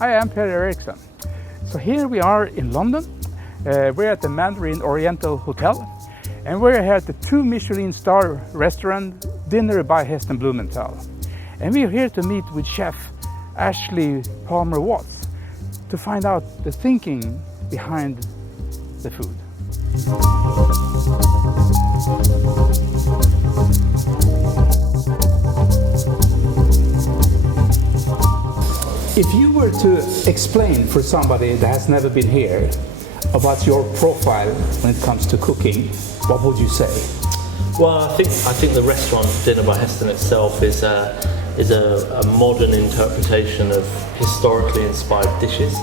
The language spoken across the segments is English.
I am Eriksson. So here we are in London. We're at the Mandarin Oriental Hotel, and we're here at the 2 Michelin-starred restaurant Dinner by Heston Blumenthal. And we're here to meet with Chef Ashely Palmer-Watts to find out the thinking behind the food. If you were to explain for somebody that has never been here about your profile when it comes to cooking, what would you say? Well, I think the restaurant Dinner by Heston itself is a modern interpretation of historically inspired dishes.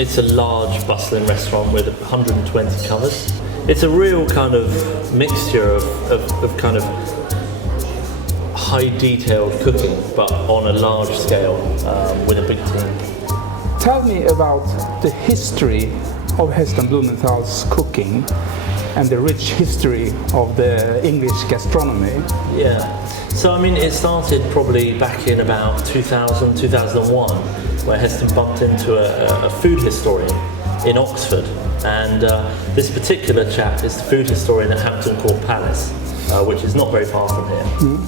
It's a large, bustling restaurant with 120 covers. It's a real kind of mixture of kind of high detailed cooking, but on a large scale with a big team. Tell me about the history of Heston Blumenthal's cooking and the rich history of the English gastronomy. Yeah, so I mean it started probably back in about 2000, 2001, where Heston bumped into a food historian in Oxford, and this particular chap is the food historian at Hampton Court Palace, which is not very far from here.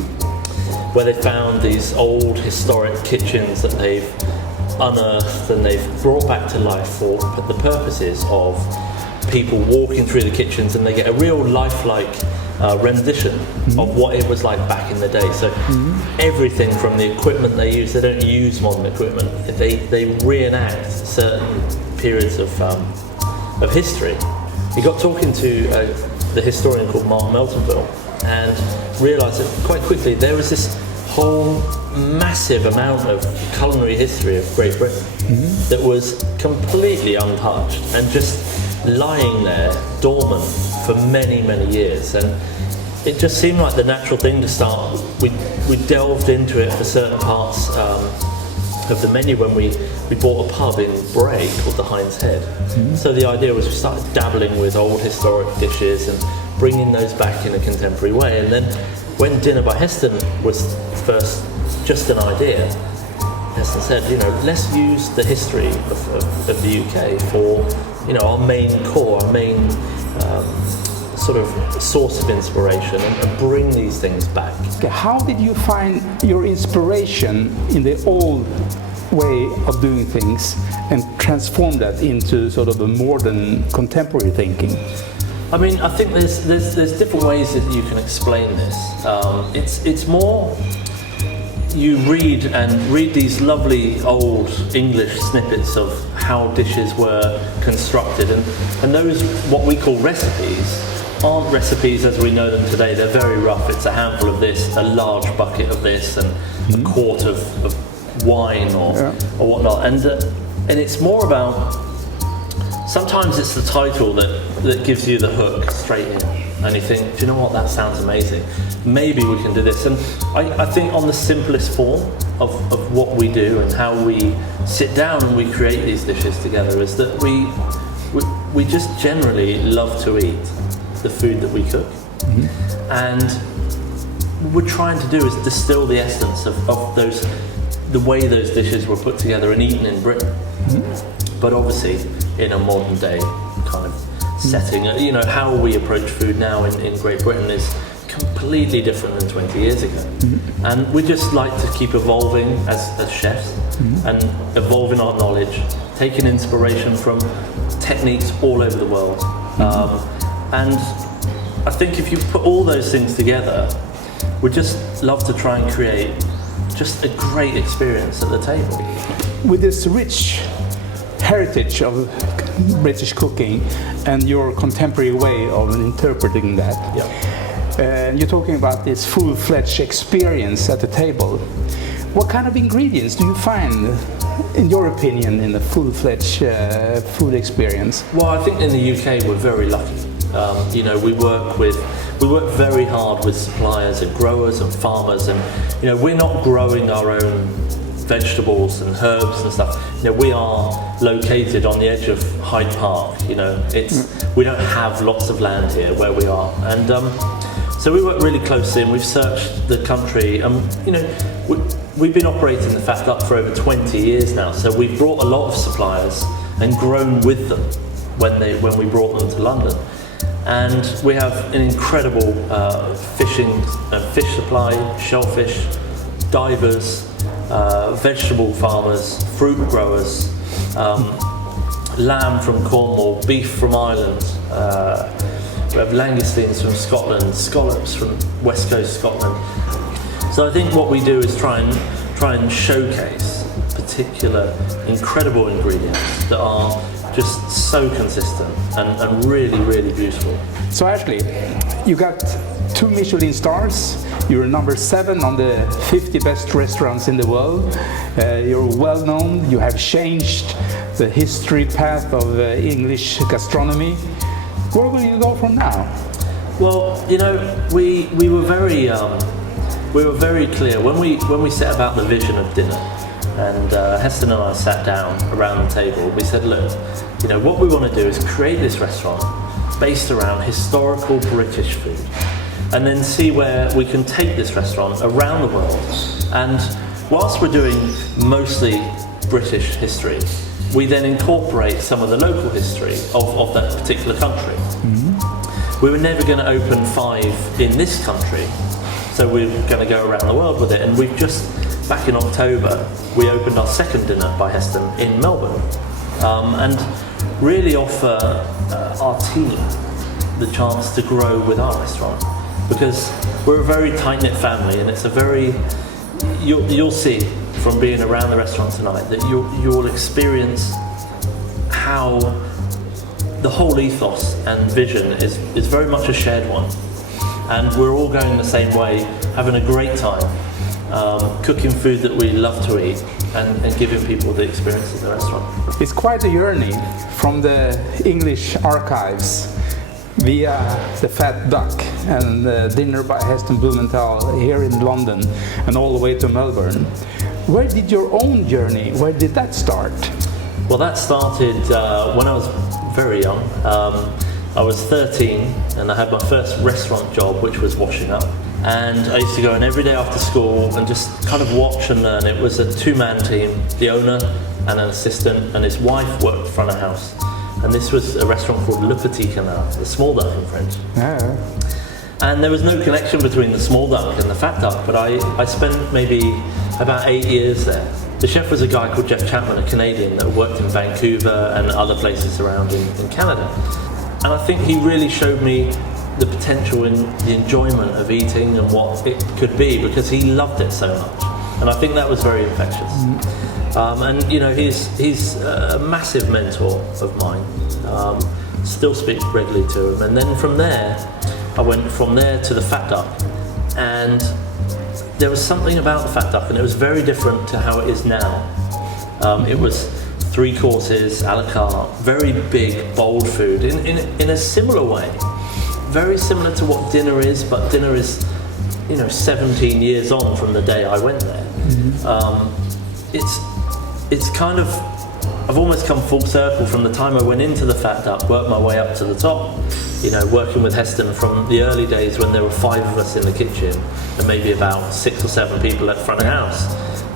Where they found these old historic kitchens that they've unearthed and they've brought back to life for the purposes of people walking through the kitchens, and they get a real lifelike rendition of what it was like back in the day. So everything from the equipment they use, they don't use modern equipment, they reenact certain periods of history. He got talking to the historian called Mark Meltonville and realised that quite quickly there was this whole massive amount of culinary history of Great Britain that was completely untouched and just lying there dormant for many, many years. And it just seemed like the natural thing to start. We delved into it for certain parts of the menu when we bought a pub in Bray called the Hind's Head. So the idea was we started dabbling with old historic dishes and bringing those back in a contemporary way. And then when Dinner by Heston was first just an idea, Heston said, you know, let's use the history of the UK for, you know, our main core, our main sort of source of inspiration, and bring these things back. Okay, how did you find your inspiration in the old way of doing things and transform that into sort of a modern contemporary thinking? I mean, I think there's different ways that you can explain this. It's more you read these lovely old English snippets of how dishes were constructed, and those what we call recipes aren't recipes as we know them today. They're very rough. It's a handful of this, a large bucket of this, and a quart of wine or whatnot. And it's more about, sometimes it's the title that gives you the hook straight in, and you think, do you know what, that sounds amazing, maybe we can do this. And I think on the simplest form of what we do and how we sit down and we create these dishes together is that we just generally love to eat the food that we cook, and what we're trying to do is distill the essence of those, the way those dishes were put together and eaten in Britain, but obviously in a modern day kind of setting. You know, how we approach food now in Great Britain is completely different than 20 years ago. And we just like to keep evolving as chefs and evolving our knowledge, taking inspiration from techniques all over the world. And I think if you put all those things together, we just love to try and create just a great experience at the table. With this rich heritage of British cooking and your contemporary way of interpreting that, you're talking about this full-fledged experience at the table. What kind of ingredients do you find, in your opinion, in a full-fledged food experience? Well, I think in the UK we're very lucky. You know, we work very hard with suppliers and growers and farmers, and you know, we're not growing our own vegetables and herbs and stuff. You know, we are located on the edge of Hyde Park. You know, we don't have lots of land here where we are, and so we work really closely, and we've searched the country. You know, we've been operating the Fat Duck for over 20 years now, so we've brought a lot of suppliers and grown with them when we brought them to London. And we have an incredible fish supply, shellfish, divers, vegetable farmers, fruit growers, lamb from Cornwall, beef from Ireland, we have langoustines from Scotland, scallops from West Coast Scotland. So I think what we do is try and showcase particular incredible ingredients that are just so consistent and really, really beautiful. So Ashely, you got 2 Michelin stars. You're number 7 on the 50 best restaurants in the world. You're well known. You have changed the history path of English gastronomy. Where will you go from now? Well, you know, we were very clear when we set about the vision of dinner. And Heston and I sat down around the table. We said, look, you know, what we want to do is create this restaurant based around historical British food, and then see where we can take this restaurant around the world. And whilst we're doing mostly British history, we then incorporate some of the local history of that particular country. Mm-hmm. We were never going to open 5 in this country, so we're going to go around the world with it. And we've just, back in October, we opened our second dinner by Heston in Melbourne, and really offer our team the chance to grow with our restaurant, because we're a very tight-knit family, and it's a very, you'll see from being around the restaurant tonight that you'll experience how the whole ethos and vision is very much a shared one, and we're all going the same way, having a great time, cooking food that we love to eat, and giving people the experience of the restaurant. It's quite a journey from the English archives via the Fat Duck and the dinner by Heston Blumenthal here in London and all the way to Melbourne. Where did your own journey, where did that start? Well, that started when I was very young. I was 13 and I had my first restaurant job, which was washing up. And I used to go in every day after school and just kind of watch and learn. It was a 2-man team, the owner and an assistant, and his wife worked front of house. And this was a restaurant called Le Petit Canal, the Small Duck in French. Yeah. And there was no connection between the Small Duck and the Fat Duck, but I spent maybe about 8 years there. The chef was a guy called Jeff Chapman, a Canadian that worked in Vancouver and other places around in Canada. And I think he really showed me the potential in the enjoyment of eating and what it could be, because he loved it so much. And I think that was very infectious. And you know, he's a massive mentor of mine. Still speak regularly to him. And then from there, I went from there to the Fat Duck. And there was something about the Fat Duck, and it was very different to how it is now. It was 3 courses, a la carte, very big, bold food, in a similar way. Very similar to what dinner is, but dinner is, you know, 17 years on from the day I went there. Mm-hmm. It's kind of, I've almost come full circle from the time I went into the Fat Duck, worked my way up to the top, you know, working with Heston from the early days when there were 5 of us in the kitchen and maybe about 6 or 7 people at front of house,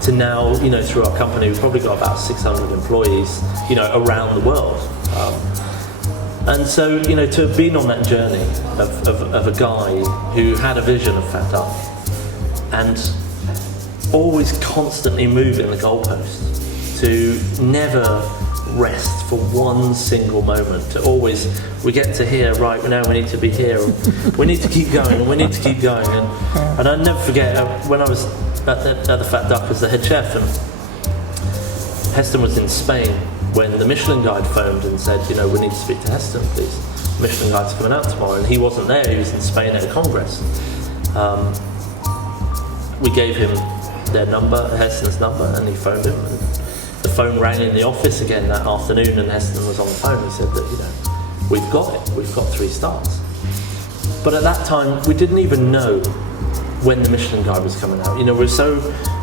to now, you know, through our company, we've probably got about 600 employees, you know, around the world. And so, you know, to have been on that journey of a guy who had a vision of Fat Duck and always constantly moving the goalposts, to never rest for one single moment, to always, we get to here, right, now we need to be here, we need to keep going, we need to keep going. And I'll never forget when I was at the Fat Duck as the head chef, and Heston was in Spain when the Michelin guide phoned and said, you know, we need to speak to Heston, please. Michelin guide's coming out tomorrow, and he wasn't there, he was in Spain at a congress. We gave him their number, Heston's number, and he phoned him. And the phone rang in the office again that afternoon, and Heston was on the phone. He said that, you know, we've got it, we've got 3 stars. But at that time, we didn't even know when the Michelin guide was coming out. You know, we were so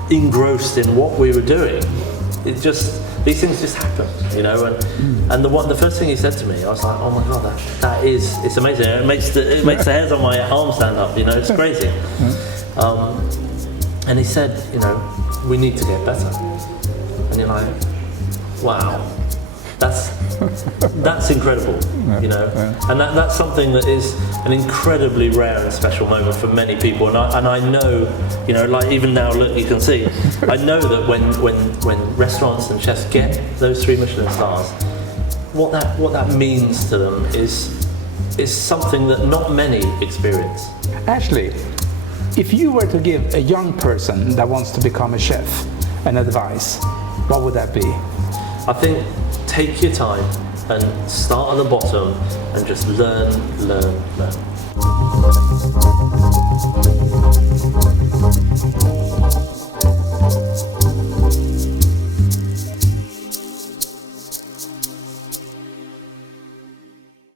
engrossed in what we were doing, it just, these things just happened, you know. And the first thing he said to me, I was like, oh my god, that is, it's amazing. It makes the hairs on my arm stand up, you know, it's crazy. And he said, you know, we need to get better. And you're like, wow, that's incredible, you know. And that's something that is an incredibly rare and special moment for many people. And I know, you know, like even now, look, you can see, I know that when restaurants and chefs get those 3 Michelin stars, what that means to them is something that not many experience. Ashely, if you were to give a young person that wants to become a chef an advice, what would that be? I think take your time and start at the bottom and just learn.